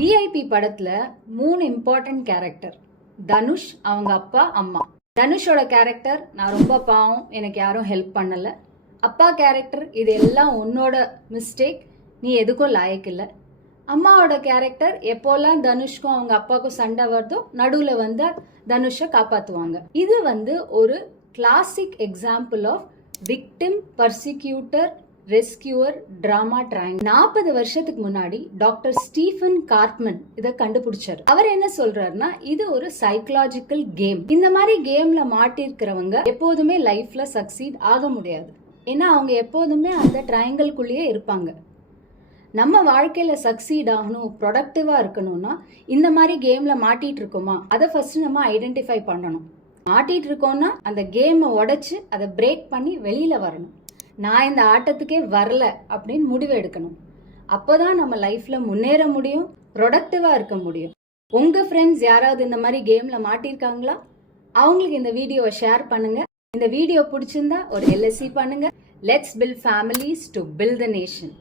VIP படத்துல 3 important character. Dhanush, அவங்க அப்பா, அம்மா. தனுஷோட கேரக்டர், நான் ரொம்ப பாவம், எனக்கு யாரும் ஹெல்ப் பண்ணல. அப்பா கேரக்டர், இது எல்லாம் உன்னோட மிஸ்டேக், நீ எதுக்கும் லாயக்கு இல்லை. அம்மாவோட கேரக்டர், எப்போல்லாம் தனுஷ்க்கும் அவங்க அப்பாவுக்கும் சண்டை வருதோ நடுவுல வந்து தனுஷை காப்பாத்துவாங்க. இது ஒரு classic example of victim, persecutor, rescuer drama triangle. 40 வருஷத்துக்கு முன்னாடி டாக்டர் ஸ்டீஃபன் கார்ட்மன் இதை கண்டுபிடிச்சாரு. அவர் என்ன சொல்றாருன்னா, இது ஒரு சைக்கலாஜிக்கல் கேம். இந்த மாதிரி கேம்ல மாட்டிருக்கிறவங்க எப்போதுமே லைஃப்ல சக்சீட் ஆக முடியாது. ஏன்னா அவங்க எப்போதுமே அந்த ட்ரையாங்கிள்குள்ளேயே இருப்பாங்க. நம்ம வாழ்க்கையில சக்சீட் ஆகணும், ப்ரொடக்டிவா இருக்கணும்னா இந்த மாதிரி கேம்ல மாட்டிட்டு இருக்கோமா அதை ஃபர்ஸ்ட் நம்ம ஐடென்டிஃபை பண்ணணும். மாட்டிட்டு இருக்கோம்னா அந்த கேமை உடைச்சு அதை பிரேக் பண்ணி வெளியில வரணும். நான் இந்த ஆட்டத்துக்கே வரல அப்படின்னு முடிவு எடுக்கணும். அப்போதான் நம்ம லைஃப்ல முன்னேற முடியும், ப்ரொடக்டிவா இருக்க முடியும். உங்க ஃப்ரெண்ட்ஸ் யாராவது இந்த மாதிரி கேம்ல மாட்டிருக்காங்களா? அவங்களுக்கு இந்த வீடியோவை ஷேர் பண்ணுங்க. இந்த வீடியோ பிடிச்சிருந்தா ஒரு LSC பண்ணுங்க. Let's build families to build the nation.